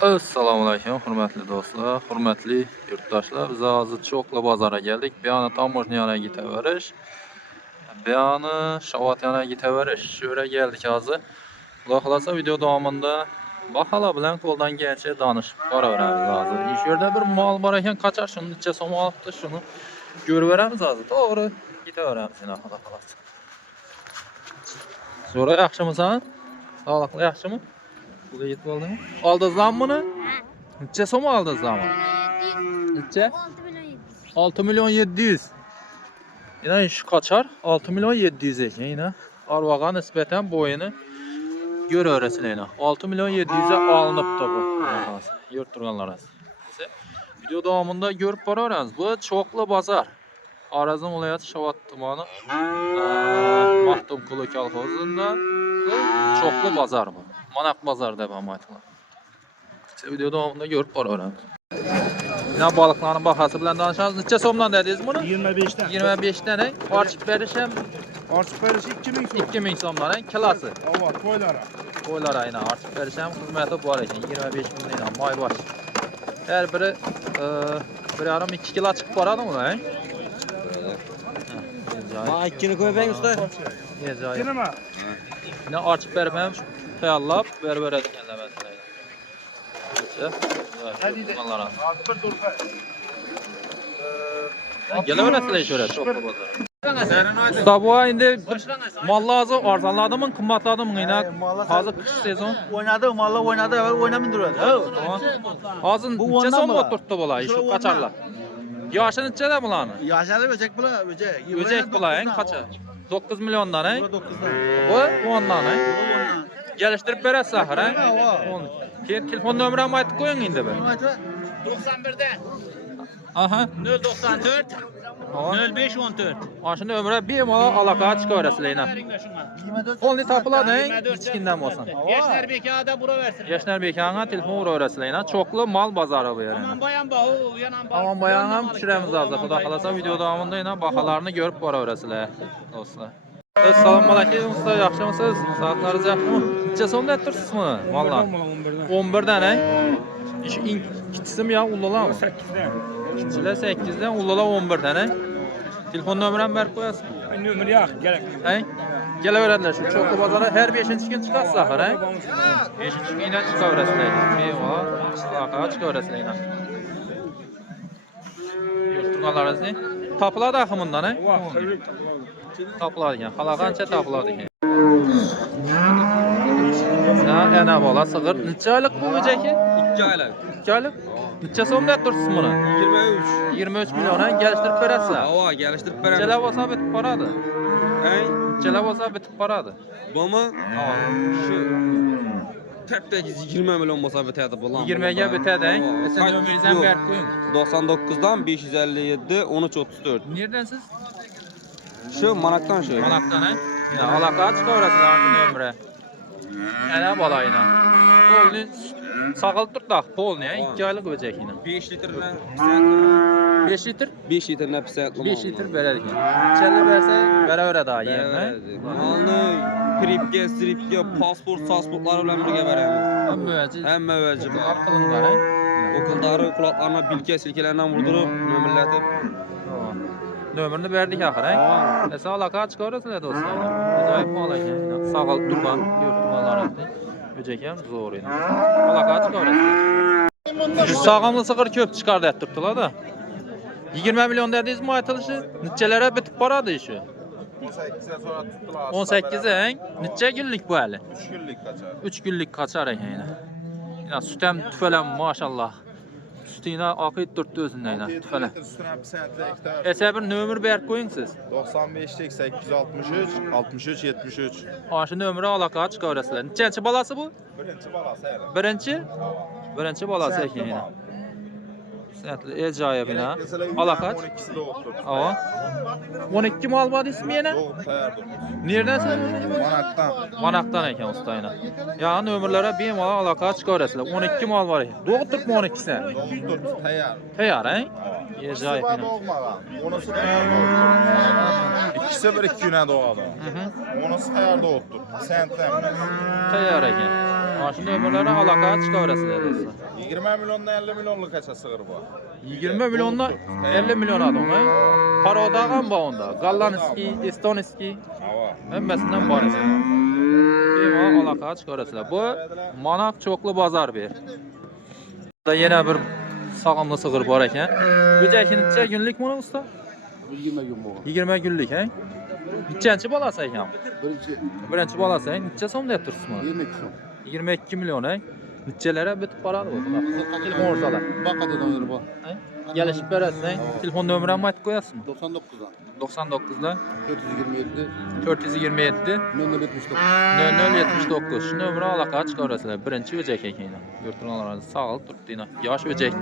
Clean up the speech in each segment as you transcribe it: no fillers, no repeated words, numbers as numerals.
Assalomu alaykum, hurmatli do'stlar, hurmatli yurtdoshlar. Biz hozir Cho'qli bozoriga geldik. Bu yana Tomojniyaga gitaverish. Bu yana Shavotiyanaga gitaverish. Shu yerga geldik hozir. Xudo xolasa video davomida baholar bilan qo'ldan kelgancha danishib boraveramiz hozir. Shu yerda bir mol bor ekan, qachon shuni necha so'm olibdi, shuni ko'raveramiz hozir. To'g'ri, gitaveramiz yana xudo xolasa. So'ra yaxshimisan? Sog'liqli yaxshimi? Pulga yetib oldingmi? Oldingizmi buni? Necha so'm oldingizmi? Necha? 6 milyon 700. Yine şu kaçar? 6 milyon 700 ekan yine. Arvağa nisbeten boyunu görüyorsun yine. 6 milyon 700'e alınıptı bu. Yurt turganlar arası. Video davamında görüp baraveramiz. Bu Cho'qli bozor. Arazın viloyati Shavot tumani Maxtumquli kolxozida Cho'qli bozor bu. Manaq bozor deb ham aytiladi. Video davomida görüp baraveramiz. Ne balıkların bahası bilen danışamız. Neçe so'mdan dediniz bunu? 25'ten. 25'ten. Archib berişem Archib beriş 2000 so'm. 2000 so'mdan kilası. Ava, qo'ylara. Qo'ylar ayna archib berişem xizmati bor ekan. 25 mingdan moy bosh. Her biri 1,5-2 kilo chiqib boradi ular. Ma ikkini qo'ying usta. Nima? Ne archib berib ham tayyorlab berib beradi ekanlar masalan. Bir durqa. Gelaverasizlar shu yerga Cho'qli bozor. Usta bu endi mallarni arzonladimi, qimmatladimi yine? Hozir qish sezon. Oynadı, mallar oynadı, evvel oynamayın duradi. Hozir necha so'm o'tiribdi bular, shu qacharlar. Yoshi nechada bularni? Yaşalı böcek bular, böcek. Böcek bular, qacha? 9 milyondan, ha? 9'dan. Bu 10dan, ha? Geliştirib berasiz axir, ha? Telefon nomerini aytib qo'ying endi bir. 91'de Aha. 094 05 14. Aşında ömre bir mola alaka çıkarasıyla yine. Only tapıladı, içkinden olsun. Yaşlar bekada bura versin. Yaşlar bekana telefon uğrasıyla yine. Çoqli mal bazarı bu yerine. Aman bayan bahu, yanan bahu. Aman bayan ham pişiremiz azı. Xudo xolasa video davomida yine bahalarını görüp boraverasizlar dostlar. Assalomu alaykum usta, yaxshimisiz? Soatlaringiz yaxshimi? Necha so'mda ayttirsiz buni? Vallah. 11dan, ha? İşi ikisimi ya ullalamı? 8'den. İkinciler 8'den, ullala 11'den, ha? Telefon numaranı verip koyasın. Nömür yo'q, kerak. Ha? Gelaveradilar şu Cho'qli bozora her 5-chi kun chiqasiz axir, ha? 5-chi kundan chiqaverasizlar. Bemalol aloqaga chiqaverasizlar. Yurtlarimizni topiladi axir bundan, ha? Topiladi ekan. Xalaqancha topiladi ekan. Ana bola sig'ir. Necha oylik bu o'jaki? 2 aylar. 2 oylik. Necha so'mda tursiz buni? 23. 23 milyon, ha? Geliştirib berasizlar. Ava, geliştirib beramiz. Nechalar bo'lsa bitib boradi. Ey, Nechalar bo'lsa bitib boradi. boma şu tepdeki 20 milyon bo'lsa bitadi bulan. 20 ga bitadi, ha? Siz nomeringizni berib qo'ying. 99'dan 557 1334. Nereden siz? Şu Manak'tan şu. Manaqdan, ha? Yine aloqa chiqaverasizlar shu nomere. Ana bolayina. Polni saqilib turdi, polni, ha? 2 oylik o'jak yine. 5 litrden 5 litr? 5 litre ne pisatlı. 5 litr beradi ekan. Chala bersa beraveradi ha, yerni. Malni pripga, stripga, pasportlar bilan birga beramiz. Hamma vaji bor. Qilingan, ha? O'qildari quloqlarini bilka silkalaridan vurdirib, nomerlatib. Nomerini berdik axir, ha? Esa aloqa chiqaverasizlar do'stlar. Ajoyib holat ekan. Saqilib turgan yurtlarimizni. O'jak ham zo'r edi. Aloqa chiqaverasizlar. Sog'omli sig'ir ko'p chiqardi deb turibdilar-da. 20 milyon dedingizmi aytilishi? Nechalari bitib boradi shu? 18'e sonra tuttular. 18'e, necha kunlik bu hali? 3 günlük kaçar. 3 kunlik qaçar ekan yana. Yana süt ham tüfelem maşallah. Sütüne aqıyıb turibdi o'zidan yana tüfelem. Üstüne bir senetle ektar. Esa bir nomer berib qo'ying siz. 95'lik 863, 63, 73. Ana shu nomerga aloqa chiqaverasizlar. Nechanchi bolasi bu? Birinci balası yani. Birinchi? Birinchi bolasi ekan yana. Səhətli ajoyib yana. Aloqa. 12'si doğdu. Ava. 12 mal var ismi yana? Doğdu tayardı. Nereden siz? Manaktan. Manaqdan ekan usta yana. Ya nomerlara bemalol aloqa chiqaverasizlar. 12 mal var ekan. Doğdurtmi 12'si? Doğdu tayar. Tayyor, ha? İkisi Ajoyib var yana. doğmadan. Onası tayar doğdu. İkisi bir 2 güne doğdu. Onası tayar doğdu. Sentlen. Tayyor ekan. Aşın ömürlere alaka çıkaverasizlar dostlar. 20 milyondan 50 milyonluk kaça sığır bu? 20 milyondan 50 milyon adam. Parodağın bağında. Gallaniski, Estoniski. Hemmesinden var ise. Benim alaka çıkaverasizlar. Bu manak çoklu bazar bir. Da yine bir sağımlı sığır var eken. Öcəkin neçə günlük bunu usta? 20 gün bu. 20 günlük he? Neçənci balası ekan? Birinci balası he? Neçə so'm deb tursiz bunu? 22 so'm. 22 milyon he? Neçəlere bitib baradi bu? Telefon ortada. Baqadan yeri bu. Gelişip berəsiz he? Telefon nömrəmi aytıb qoyasızmı? 99'dan. 99'da 427 427 0079. 0079 şu nömrə alaka çıxarasızlar. Birinci öcək ekan. Götürənlər sağ turibdi yine. Yaş öcək.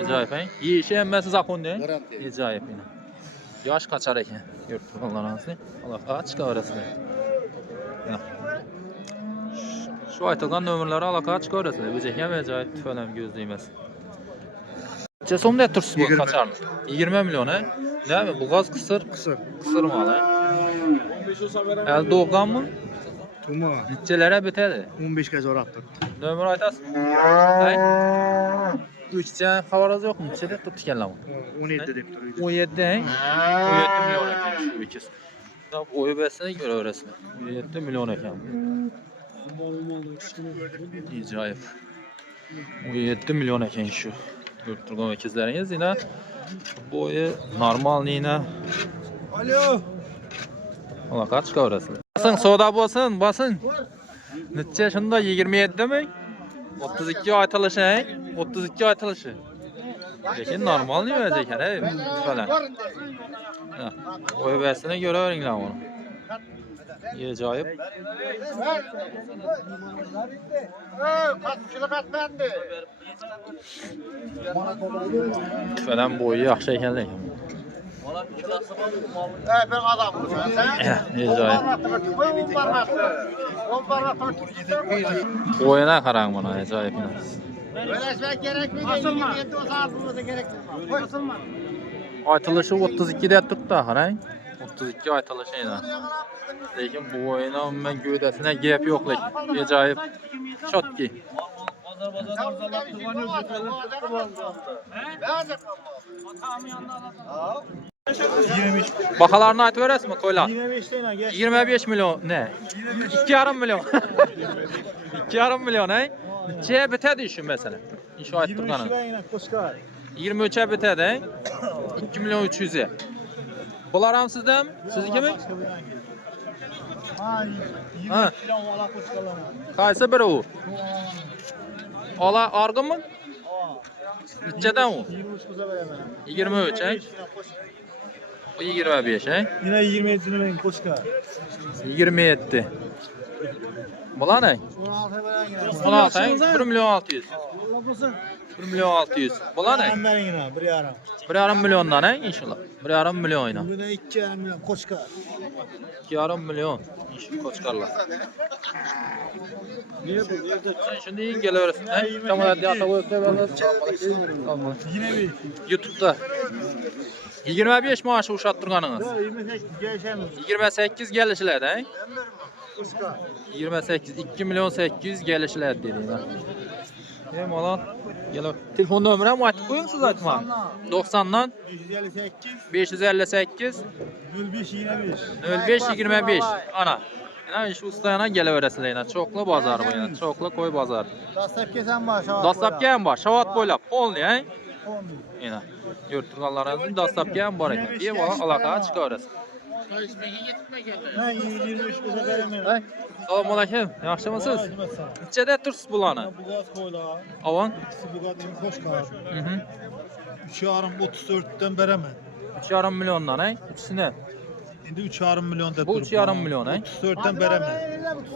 Ecayip he? Yeyişi hemməsi zakon he? Garanti. Ecayip yine. Yaş kaçar ekan. Götürənlər alaka çıxarasızlar. Şu aytılgan nömrələri alaka çıxarasızlar. Öcəkə və ecayip tüfələm gözləyməz. Neçə so'm deb tursiz bu qaçarmı? 20 milyon he? Değil mi? Bu gaz kısır. Kısır mal he? 50 doğan mı? Tuma. Neçelere bitedi? 15 kez oraptır. Nömrə aytasın. Hey? 3 tane xabaraz yok mu? Neçədə tut tikənlər mi? 17 dep duruyor. 17 he? 17 milyon ekan şu ikisi. Tabi oyu bəsine göre öğresin. 17 milyon ekan. Acayip. 17 milyon ekan şu. Götürgən ikizləriniz yine boyu normal yine. Alo. Ola kaç çıkarasın? Basın soda basın basın. Neçə şunda 27 mi? 32 aytılışı he? 32 aytılışı. Lekin normal ne verecek he? Falan. Ha. Oy bəsine göre öğrenler onu. Acayip. Falan boyu yaxşı ekan lekin. Ben adamım sen. Boyuna qarang bana acayip. Öleşmek gerek mi? Asılma. 27 o saat bulmasa gerek mi? Asılma. Aytılışı 32 de tuttu qarang. 32 aytılışı yine. Lekin bu boyuna ben gövdesine gap yok lekin. Acayip. Şotki. Bakalarını aytı verəsizmi mi koylar? 25 milyon ne? 2,5 milyon. 2,5 milyon he? Neçəyə bitədi işin məsələn? İş aytdırğanın. 23'e bitədi he? 2 milyon 300'e. Bunlar ham sizdən? Sizniki mi? Ha. Qaysı biri o? Ola argın mı? Neçədən o? 23 he? Bu 25 he? Yine 27'sini ben koşka. 27. Bunlar ne? 16 he? 1 milyon 600. 1 milyon 600. Bunlar ne? Ben yine bir yarım. 1,5 milyondan he inşallah. 1,5 milyon yine. Bugün 2,5 milyon koşka. 2,5 milyon. İnşallah koçkarlar. Sen şimdi iyi geliyorsun. Tamam hadi Yine bir. YouTube'da 25 maaşı uşattırganınız. 28 geçemiz. 28 gelişlerdi he? 28 2 milyon 800 gelişler dediğin ha. Hem olan gel telefon nömrəm aytıb qoyunsuz aytma. 90'dan 558 05 25. 05 25 ana. Yani şu ustayana geleverəsilər yine. Çoklu bazar bu yine. Çoklu koy bazar. Dastlapki sen baş. Dastlapki ham var. Şavat boylap. Polni he? Yine. Yurtlarınızın dastlapki ham var ekan. Bir bala alaqaga chiqaverasiz. Ben 23 bize veremem. Assalomu alaykum. Yaxshimisiz? Neçədə tursiz bularni? Bu gaz koyla. Avan. Bu gaz koşka. Mhm. 3,5 34'ten veremem. 3,5 milyondan he? İkisini. Şimdi 3,5 milyon da Bu 3,5 milyon he? 34'ten veremem.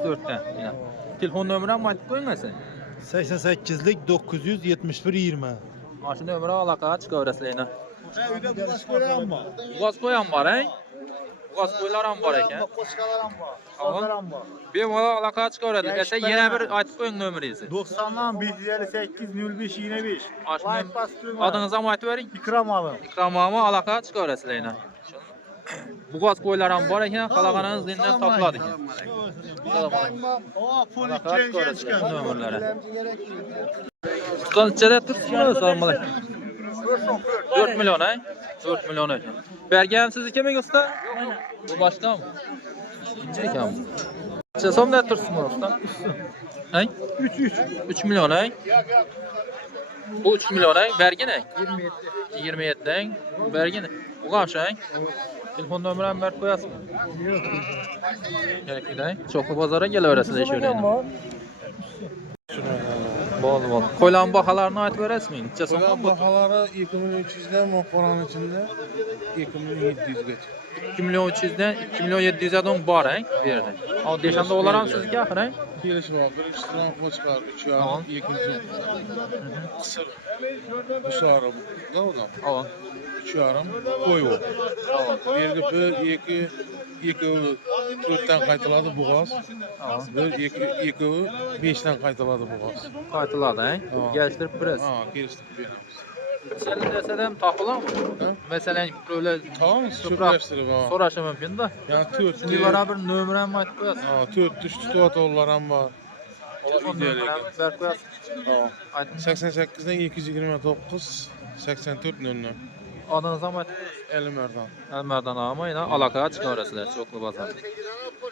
34'ten. Yine. Telefon nömrəm aytıb qoyunmasın. 88'lik 971 20. Aşı nömrə alaqaga chiqaverasizlar yine. Evde bu gaz koyla mı? Gaz koyan var he? Gaz koylar ham var ekan. Koşkalar mı? Avan. Bemalol alaqaga chiqaveradi. Esa yana bir aytib qo'ying nömrənizni. 90'dan 558 05 25. Adınızı ham aytib bering. İkram alın. İkramamı alaqaga chiqaverasizlar yine. Buğaz koylar ham bor ekan, qalaganingiz endi topiladi ekan. O pul Alaqaç ikkilengen ko'rasiz chiqadi. nomerlari. Tutgan ichida turibsizmi? Assalomu alaykum. 4 milyon ay? 4 milyon ekan. Bergan siz kimga usta? Bu boshqami? İkinci ekan. Necha so'mda turibsizmi usta? Ay? 3 milyon ay. Bu 3 milyon ay. Bergan ay? 27 ay. Bergan. Bu qancha ay? Telefon nomerini berib qo'yasizmi? Kerakli ay. Cho'qli bozorga kelaverasizlar ish o'rnida. Bo'ldi. Qo'ylan baholarini aytib berasizmi? Necha so'm bu? Bahaları 2300 dan Moqoran içinde 2700 gacha. 2 milyon 300 dan 2 milyon 700 dan bor ay bu yerda. Hozir deshanda olaram sizga axir ay? Kelish var. Birinchi turan qo'chqar, Tamam. ikkinchi qisir. Usarım. Davudam. Tamam. 3,5 qo'y u. Bu yerga 1 2 4dan qaytiladi bo'g'oz. Tamam. 1 2 5 dan qaytiladi bo'g'oz. Qaytiladi ay. Tamam. Kelishtirib berasiz. Ha, kelishtirib beramiz. Sen desada ham topiladimi? Ha? Masalan, böyle Tamam, so'rashtirib ha. so'rashi mumkin-da. Yani 4 Shunga barabir nomerini ham aytib qo'yasiz. ha 4 tush tutotovlar ham bor. Telefon nomerini ham berib qo'yasiz. Ha. Ayting. 88 dan 229 84 00. Adınızı ham aytib qo'yasiz. Elmerdan. Elmerdan amayla aloqaga chiqaverasizlar cho'qli bozor.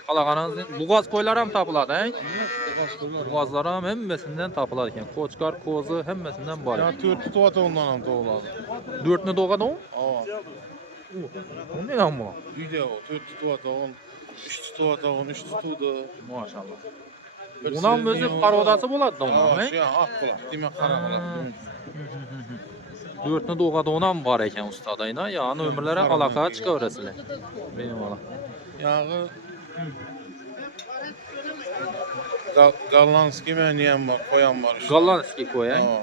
Qalaganingiz Buğaz qo'ylar ham topiladi, ay? Buğazlar ham hammasidan topiladi ekan. Qo'chqar, qo'zi hammasidan bor. Ya 4 tutotovdan ham tug'iladi. 4 ni doğadimi? Ha. Bu ne lan bu? Uyda o 4 tutotovdan, 3 tutotovdan, 3 tutuvdi. Maşallah. Bundan o'zi qarodasi bo'ladi-da Ha, undan, shu oq quloq, demak qara quloq. 4 ni doğada ham bor ekan ustadayna. Ya'ni ömürlere aloqaga chiqaverasizlar. Bemalol. Yağı Gallanski meni ham bor, qo'yam bor. Gollandskiy qo'y, ay? Ha.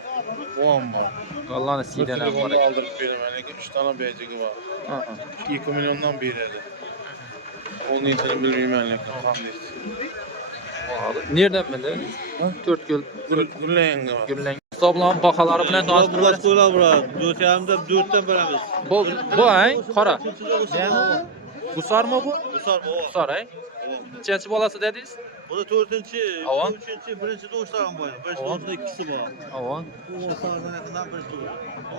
O ham bor. Gollandskiydan ham bor. Telefonda aldırıp beraman, lekin 3 tane bejigi var. Ha. 2 milyondan beradi. Onun ismini bilmayman lekin qanday. Nereden bildin? 4 yıl Gullengi var. gürlen. Hisoblan bahaları bilan tanıştırib. Qo'ylar bura. 4,5dan beramiz. Bu ay qora. Gusarmı bu? Usar bu. Gusar ay. Nechanchi bolasi dedingiz? Bu da 4-chi, Ava. 3-chi, 1-chi doğuşlarım bu. 5-chi ikkisi bu. Ava. Usardan yaqindan bir tur.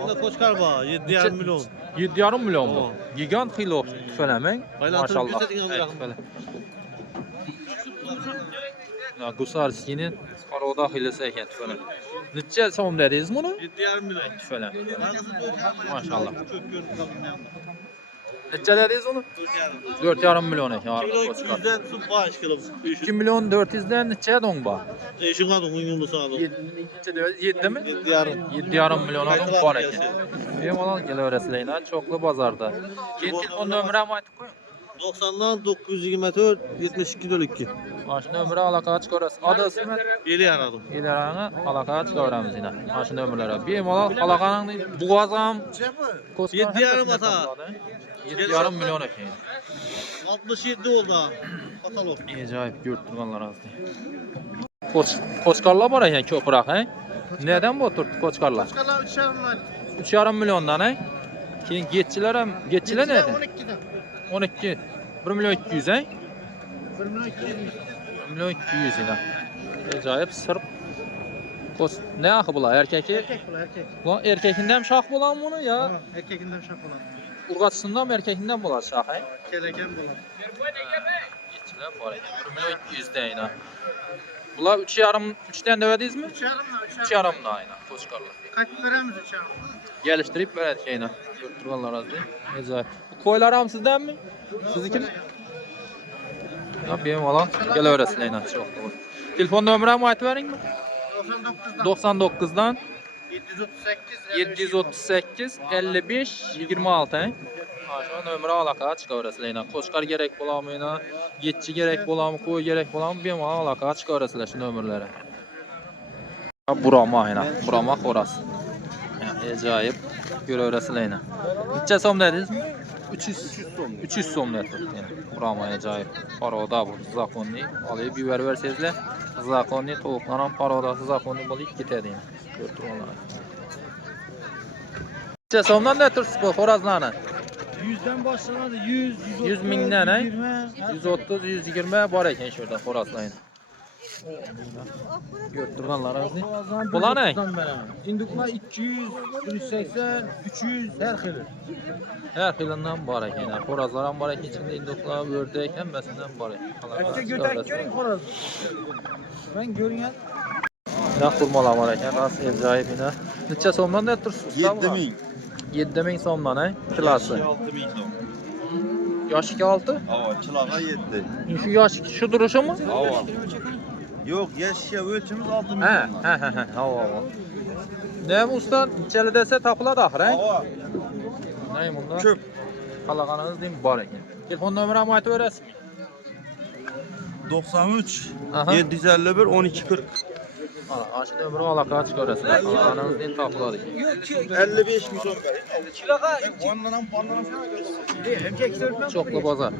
Bunda qo'chqar bor, 7,5 million. 7,5 milyon bu. Ava. Gigant xilo tüfelemen. Aylantirib Maşallah. kesadigan bu yoqni. Ya Gusarskiyni qaroda xilisi ekan tüfelen. Necha so'm dedingiz buni? 7,5 million. Tüfelen. Maşallah. Necha dedingiz uni? 4,5 milyon ekan. 2,200dan tutib baş qilib. 2 milyon 400'den necha dong bor? Shunga o'yinni sog'liq. 7 mi? 7,5. 7,5 milyon adam bor ekan. Bemalol kelaverasizlar, cho'qli bozorda. Keyin telefon nomerini aytib qo'ying. 90dan 924 7202. Mana shu nomerga aloqaga chiqarasiz. Adresini Eli yaradim. elaranga aloqaga chiqaveramiz yana. Mana shu nomerlarga bemalol aloqani Buğaz ham 7,5 ata. 7,5 milyon ekan. 67 oldu. Katalog. Ajoyib ko'rib turganlaringizni. Qo'chqarlar bor ekan ko'proq, ha? Neden bu turibdi qo'chqarlar? Kalan 3,5 milyondan, ha? Keyin getchilar ham, getchilar neda? 12'den. 12 1 milyon 200 ay. 1 milyon 200. 1 milyon 200 yine. Acayip sırp. Ne akı bula erkeki? Erkek bu erkek. Bu erkekinden şah bulan bunu ya. Erkekinden şap olan. Urgatçısından mı erkekinden bular şah ay? Kelegen bulan. Geçiler var. 1 milyon 200 de yine. Bula 3,5 de ödediniz mi? 3,5 da aynen. Koçkarlar. Kaç veremiz 3 yarım? Geliştirip verdik yine. Götürüyorlar az değil. Acayip. Bu koylar ham sizden mi? Sizinki mi? Ya benim olan geliverasın yine. Çok doğru. Telefon numaramı ayıp verin mi? 99'dan 738 55 26 he. Aşağı nömrə əlaqəyə çıxaverasizlər ilə. Qoşqar gerek bulamı ilə, getçi gerek bulamı, qoy gerek bulamı, benim əlaqəyə çıxaverasizlər şu nömrələrə. Burama ilə, burama xoras. Acayip görəverasizlər ilə. Neçə som dediniz mi? 300 som nədir? Yəni burama acayip. Paroda bu zakonni. Alayıb biber versəzlər. Zakonni tovuqlanan parodası zakonni bulub getədi. Götürürlər. Neçə somdan nədir bu xorazlarını? 100'den başlanadı. 100, 100 mingdan, ha? 120. 130, 120 bor ekan shu yerda xo'raslayni. Ko'rib turganlaringizni. Bular ne? Induklar 200, 180, 300 her xili. Her xilinden bor ekan. Xo'razlar ham bor ekan, ichida induklar, o'rdak hammasidan bor ekan. Götek görün xo'roz. Ben görüngen Bina xurmolar bor ekan, ras ajoyibina. Necha so'mdan deb tursiz? 7000. 7000 so'mdan, ha? Kilasi. 6000 so'm. Yoshi 6? Hava çılağa 7. Shu yosh shu turishimi? Hava. Yok yaşa ölçümüz 6000. Ha. Havo. Ne ustan içeri dese tapıladi axir, ha? Hava. Ne bunda? Köp. Qalaganingiz deyim bor ekan. Telefon nomerini aytib berasizmi? 93 Aha. 751 1240. Ana, aşağıda bir alaka çıkarasınlar. Qalaganingiz deyim tapıladi ekan. 55 bin so'm. Çoklu bazar.